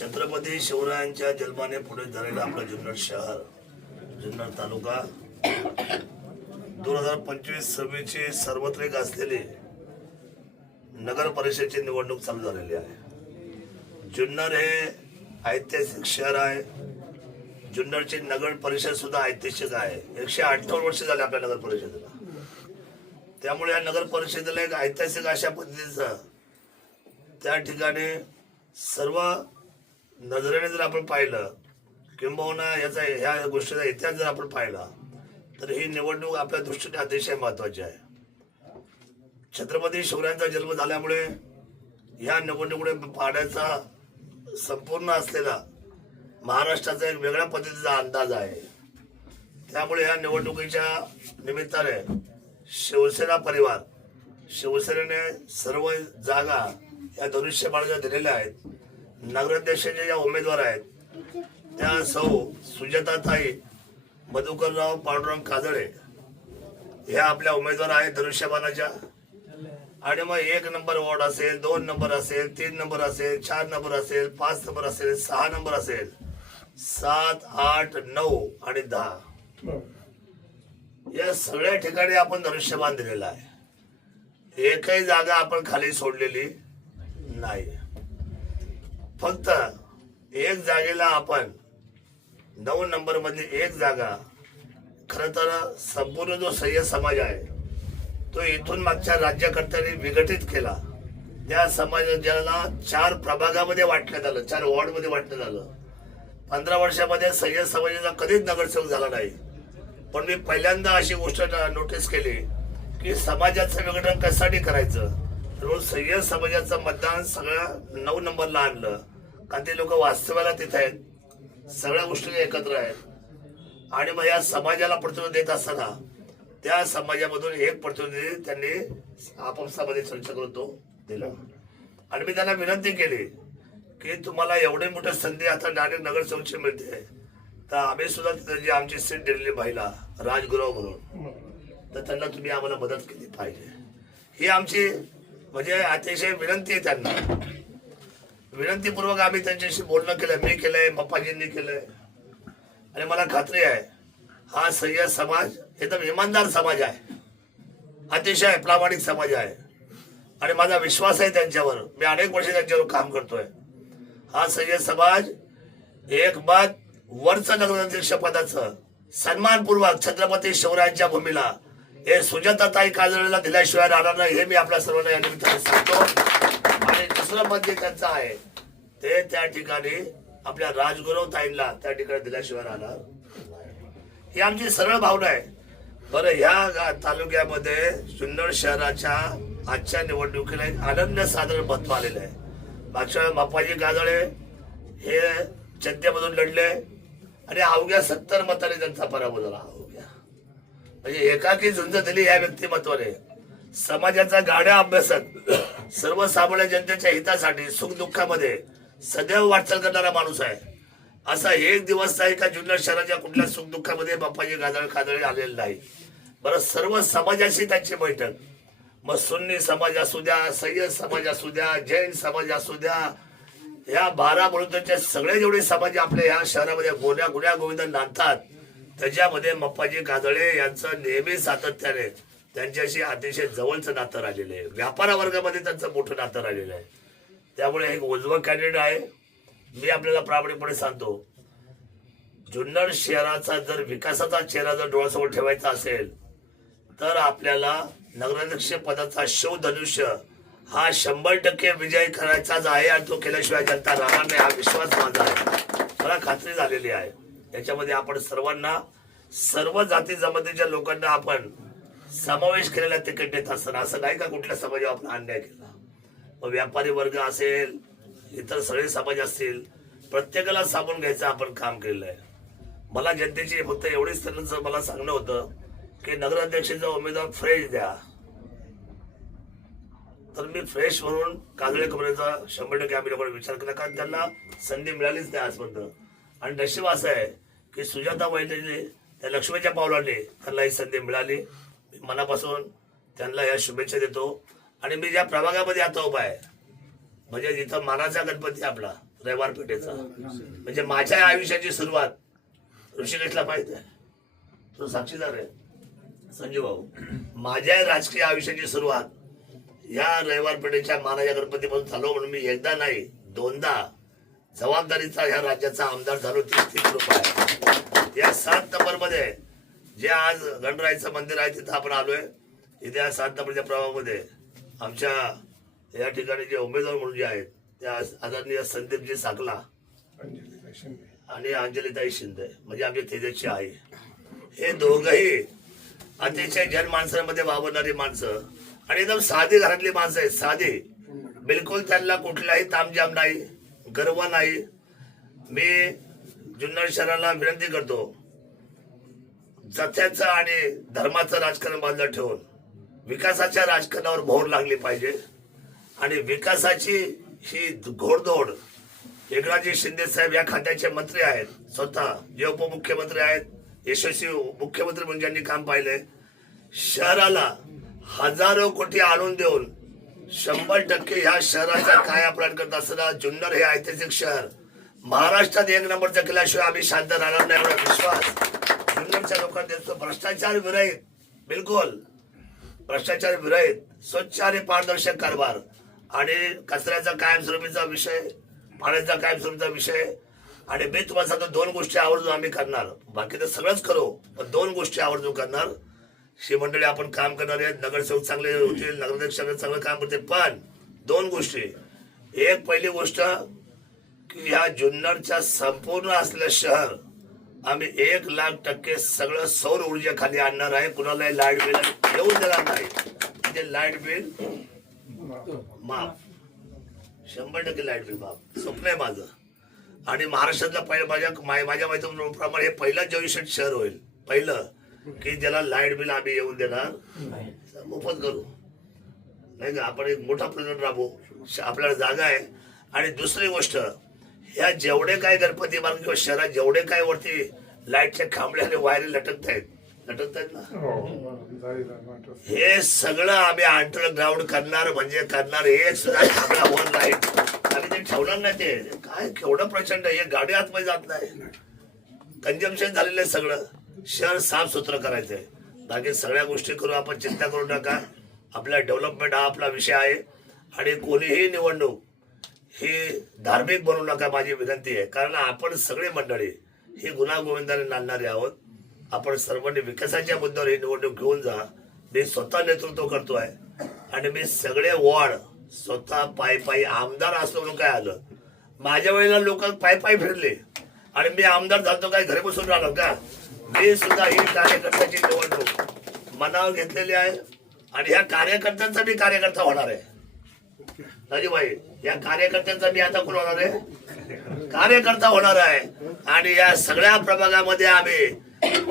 छत्रपती शिवरायांच्या जन्माने पुढे झालेलं आपलं जुन्नर शहर जुन्नर तालुका. दोन हजार पंचवीस सव्वीसची सार्वत्रिक असलेली नगर परिषदेची निवडणूक चालू झालेली आहे. जुन्नर हे ऐतिहासिक शहर आहे. जुन्नरची नगर परिषद सुद्धा ऐतिहासिक आहे. एकशे अठ्ठावन्न वर्ष झाले आपल्या नगर परिषदेला. त्यामुळे या नगर परिषदेला एक ऐतिहासिक अशा पद्धतीचं त्या ठिकाणी सर्व नजरेने जर आपण पाहिलं किंबहुना याचा ह्या गोष्टीचा इतिहास जर आपण पाहिला तर ही निवडणूक आपल्या दृष्टीने अतिशय महत्वाची आहे. छत्रपती शिवरायांचा जन्म झाल्यामुळे ह्या निवडणुकीमुळे पाहण्याचा संपूर्ण असलेला महाराष्ट्राचा एक वेगळ्या पद्धतीचा अंदाज आहे. त्यामुळे ह्या निवडणुकीच्या निमित्ताने शिवसेना परिवार शिवसेनेने सर्व जागा या धनुष्यबाणाच्या दिलेल्या आहेत. नगराध्यक्षाचे ज्या उमेदवार आहेत त्या सौ सुजाताताई मधुकरराव पांडुरंग काजळे ह्या आपल्या उमेदवार आहेत धनुष्यबाणाच्या. आणि मग एक नंबर वॉर्ड असेल दोन नंबर असेल तीन नंबर असेल चार नंबर असेल पाच नंबर असेल सहा नंबर असेल. सात आठ नऊ आणि दहा. या सगळ्या ठिकाणी आपण धनुष्यबाण दिलेला आहे. एकही जागा आपण खाली सोडलेली नाही. फक्त एक जागेला आपण नऊ नंबर मधली एक जागा खर तर संपूर्ण जो सय्यद समाज आहे तो इथून मागच्या राज्यकर्त्यांनी विघटित केला. त्या समाजाला चार प्रभागामध्ये वाटण्यात आलं चार वॉर्डमध्ये वाटण्यात आलं. पंधरा वर्षामध्ये सय्यद समाजाचा कधीच नगरसेवक झाला नाही. पण मी पहिल्यांदा अशी गोष्ट नोटीस केली की समाजाचं विघटन कशासाठी करायचं? रोज सय्यद समाजाचं मतदान सगळ्या नऊ नंबरला आणलं. कारण ते लोक वास्तव्याला तिथे आहेत. सगळ्या गोष्टी एकत्र आहेत. आणि मग या समाजाला प्रतिनिधी देत असताना त्या समाजामधून एक प्रतिनिधी त्यांनी आपापसामध्ये चर्चा करून तो दिला. आणि मी त्यांना विनंती केली की तुम्हाला एवढी मोठी संधी आता डायरेक्ट नगरसेवकची मिळते. तर आम्ही सुद्धा तिथे जी आमची सीट दिलेली महिला राजगुरव म्हणून तर त्यांना तुम्ही आम्हाला मदत केली पाहिजे. ही आमची म्हणजे अतिशय विनंती आहे त्यांना. विनंतीपूर्वक आम्ही त्यांच्याशी बोलणं केलं मी केलंय पप्पाजींनी केलंय. आणि मला खात्री आहे हा सय्यद समाज एकदम इमानदार समाज आहे. अतिशय प्रामाणिक समाज आहे. आणि माझा विश्वास आहे त्यांच्यावर. मी अनेक वर्ष त्यांच्यावर काम करतोय. हा सय्यद समाज एक बात वरचं नगराध्यक्ष पदाचं सन्मानपूर्वक छत्रपती शिवरायांच्या भूमीला हे सुजाताताई काजळेला दिल्याशिवाय राहणार नाही हे मी आपल्या सर्वांना या निमित्ताने सांगतो. आणि दुसरं जे त्यांचं आहे. ते त्या ठिकाणी आपल्या राजगुरव ताईंना त्या ठिकाणी दिल्याशिवाय राहणार ही आमची सरळ भावना आहे. बरं ह्या गा- तालुक्यामध्ये जुन्नर शहराच्या आजच्या निवडणुकीला एक अनन्य साधारण महत्त्व आलेलं आहे. मागच्या वेळेला बाप्पाजी गाजळे हे चद्यामधून लढले आणि अवघ्या सत्तर मताने त्यांचा पराभव झाला. अवघ्या. म्हणजे एकाकी झुंज दिली या व्यक्तिमत्वाने. समाजाचा गाड्या अभ्यासक सर्वसामान्य जनतेच्या हितासाठी सुख दुःखामध्ये सदैव वाटचाल करणारा माणूस आहे. असा एक दिवस नाही का जुन्नर शहराच्या कुठल्या सुख दुःखामध्ये बाप्पाची गाजळ खादळी आलेली नाही. बरं सर्व समाजाशी त्यांची बैठक. मग सुन्नी समाज असू द्या सय्यद समाज असू द्या जैन समाज असू द्या या बारा बळुतांचे सगळे जेवढे समाज आपल्या या शहरामध्ये गोड्या गुड्या गोविंद नांदतात त्याच्यामध्ये मप्पाजी काजळे यांचं नेहमी सातत्याने त्यांच्याशी अतिशय जवळचं नातं राहिलेलं आहे. व्यापारा वर्गामध्ये त्यांचं मोठं नातं राहिलेलं आहे. त्यामुळे एक उजवं कॅन्डिडेट आहे. मी आपल्याला प्रामाणिकपणे सांगतो जुन्नर शहराचा जर विकासाचा चेहरा जर डोळ्यासमोर ठेवायचा असेल तर आपल्याला नगराध्यक्ष पदाचा शव धनुष्य हा शंभर टक्के विजय करायचाच आहे आणि तो केल्याशिवाय जनता राहणार नाही हा विश्वास माझा आहे. मला खात्री झालेली आहे. याच्यामध्ये आपण सर्वांना सर्व जाती जमातीच्या लोकांना आपण समावेश केलेला तिकीट देत असताना असं नाही का कुठल्या समाजावर आपण अन्याय केला? मग व्यापारी वर्ग असेल इतर सगळे समाज असतील प्रत्येकाला सामावून घ्यायचं आपण काम केलेलं आहे. मला जनतेची फक्त एवढीच त्यांचं मला सांगणं होतं की नगराध्यक्षाचा उमेदवार फ्रेश द्या. तर मी फ्रेश म्हणून कागळे कमरेचा शंभर टक्के आम्ही लोकांना विचार केला कारण त्यांना संधी मिळालीच नाही आजपर्यंत. आणि नशीब असं आहे की सुजाता वैद्यने त्या लक्ष्मीच्या पावलाने त्यांना ही संधी मिळाली. मी मनापासून त्यांना या शुभेच्छा देतो. आणि मी ज्या प्रभागामध्ये आता उभा आहे म्हणजे जिथं मानाचा गणपती आपला रविवार पेठेचा म्हणजे माझ्या आयुष्याची सुरुवात ऋषिकेशला माहीत आहे तो साक्षीदार आहे संजू भाऊ. माझ्या राजकीय आयुष्याची सुरुवात या रविवार पेठेच्या मानाच्या गणपतीपासून झालो म्हणून मी एकदा नाही दोनदा जबाबदारीचा ह्या राज्याचा आमदार झालो ती ती कृपा आहे या सात नंबरमध्ये जे आज गणरायचं मंदिर आहे तिथं आपण आलोय. इथे या सात नंबरच्या प्रभावामध्ये आमच्या या ठिकाणी जे उमेदवार म्हणून जे आहेत त्या आदरणीय संदीपजी साकला आणि अंजलीताई शिंदे म्हणजे आमचे तेजसची आई. हे दोघही अतिशय जनमानसांमध्ये वावरणारी माणसं आणि एकदम साधी घरातली माणसं आहेत साधी. बिलकुल त्यांना कुठलाही तामजाम नाही गर्व नाही. मी जुन्नर शहराला विनंती करतो जथ्याचं आणि धर्माचं राजकारण बाजूला ठेवून विकासाच्या राजकारणावर भोर लागली पाहिजे. आणि विकासाची ही घोडदौड एकनाथजी शिंदे साहेब या खात्याचे मंत्री आहेत स्वतः जे उपमुख्यमंत्री आहेत यशस्वी मुख्यमंत्री म्हणून ज्यांनी काम पाहिलंय शहराला हजारो कोटी आणून देऊन शंभर टक्के ह्या शहराचा कायापालट करत असताना जुन्नर हे ऐतिहासिक शहर. महाराष्ट्रात एक नंबरचा केल्याशिवाय आम्ही शांत राहणार नाही एवढा विश्वास. जुन्नरच्या लोकांना देतो भ्रष्टाचार विरहित बिलकुल. भ्रष्टाचार विरहित स्वच्छ आणि पारदर्शक कारभार. आणि कचऱ्याचा कायमस्वरूपीचा विषय पाण्याचा कायमस्वरूपीचा विषय आणि मी तुम्हाला सांगतो दोन गोष्टी आवर्जून आम्ही करणार. बाकी तर सगळंच करू पण दोन गोष्टी आवर्जून करणार. ही मंडळी आपण काम करणार आहेत नगरसेवक चांगले होतील नगराध्यक्ष सगळं चांगलं काम करते पण दोन गोष्टी. एक पहिली गोष्ट की ह्या जुन्नरच्या संपूर्ण असलेलं शहर आम्ही एक लाख टक्के सगळं सौर ऊर्जा खाली आणणार आहे. कुणालाही लाइट बिल येऊ देणार नाही. म्हणजे लाइट बिल माफ. शंभर टक्के लाइट बिल माफ. स्वप्न आहे माझं. आणि महाराष्ट्रातलं पहिलं माझ्या मा- माझ्या माहितीप्रमाणे हे पहिलं जविष्ट शहर होईल. पहिलं. की ज्याला लाइट बिल आम्ही येऊन देणार. मोफत करू. नाही का? आपण एक मोठा प्रोजेक्ट राबवू. श- आपल्याला जागा आहे. आणि दुसरी गोष्ट ह्या जेवढे काय गणपती बांध किंवा शहरात जेवढे काय वरती लाईटच्या खांबळे आणि वायरी लटकत आहेत लटकत आहेत ना? हे. सगळं आम्ही अंडरग्राऊंड करणार म्हणजे करणार हे सुद्धा खांबळावर राहील आणि ते ठेवणार नाही ते. काय केवढं प्रचंड हे गाडी आतमध्ये जात नाही. कंजम्पशन झालेलं आहे सगळं. शहर साफ सुथरं करायचंय बाकी सगळ्या गोष्टी करू आपण चिंता करू नका. आपला डेव्हलपमेंट हा आपला विषय आहे. आणि कोणीही निवडणूक ही धार्मिक बनवू नका माझी विनंती आहे. कारण आपण सगळे मंडळी ही गुन्हा गोविंदाने नांदणारे आहोत. आपण सर्वांनी विकासाच्या मुद्द्यावर ही निवडणूक घेऊन जा. मी स्वतः नेतृत्व करतो आहे. आणि मी सगळे वॉर्ड स्वतः पायी पायी आमदार असलो म्हणून काय आलं? माझ्या वेळेला लोक पायी पायी फिरले. आणि मी आमदार झालतो काय घरी बसून राहिलो का? मी सुद्धा ही कार्यकर्त्याची निवडणूक मनावर घेतलेली आहे. आणि ह्या कार्यकर्त्यांचा मी कार्यकर्ता होणार आहे. राजूभाई या कार्यकर्त्यांचा मी आता कोण होणार आहे? कार्यकर्ता होणार आहे. आणि या सगळ्या प्रभागामध्ये आम्ही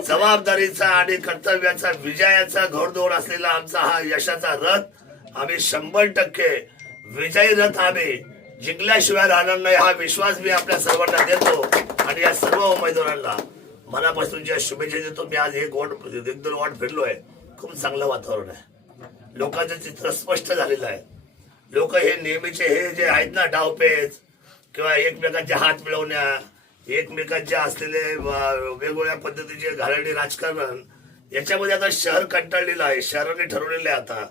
जबाबदारीचा आणि कर्तव्याचा विजयाचा घोडदौड असलेला आमचा हा यशाचा रथ आम्ही शंभर टक्के विजयी रथ आम्ही जिंकल्याशिवाय राहणार नाही हा विश्वास मी आपल्या सर्वांना देतो. आणि या सर्व उमेदवारांना मनापासून ज्या शुभेच्छा देतो मी आज एक वॉट एक दोन फिरलो आहे खूप चांगलं वातावरण आहे. लोकांचं चित्र स्पष्ट झालेलं आहे. लोक हे नेहमीचे हे जे आहेत ना डावपेच किंवा एकमेकांचे हात मिळवण्या एकमेकांचे असलेले वेगवेगळ्या पद्धतीचे घालणे राजकारण याच्यामध्ये आता शहर कंटाळलेलं आहे. शहराने ठरवलेलं आहे आता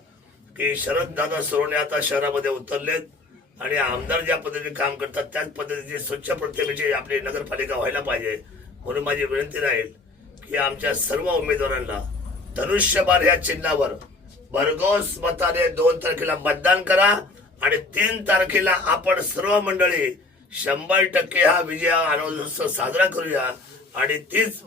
की शरद दादा सोरणे आता शहरामध्ये उतरलेत आणि आमदार ज्या पद्धतीने काम करतात त्याच पद्धतीचे स्वच्छ प्रतिमेची आपली नगरपालिका व्हायला पाहिजे म्हणून माझी विनंती राहील की आमच्या सर्व उमेदवारांना धनुष्यबाण ह्या चिन्हावर भरघोस मताने दोन तारखेला मतदान करा आणि तीन तारखेला आपण सर्व मंडळी शंभर टक्के हा विजय आनंदोत्सव साजरा करूया. आणि तीच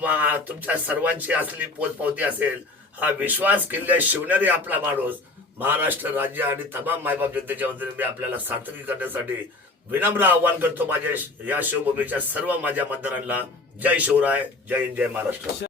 तुमच्या सर्वांची असली पोचपावती असेल हा विश्वास किल्ल्या शिवणारी आपला माणूस महाराष्ट्र राज्य आणि तमाम मायबाप जनतेच्या वतीने मी आपल्याला सार्थकी करण्यासाठी विनम्र आव्हान करतो. माझ्या या शिवभूमीच्या सर्व माझ्या मतदारांना जय शिवराय जय हिंद जय महाराष्ट्र.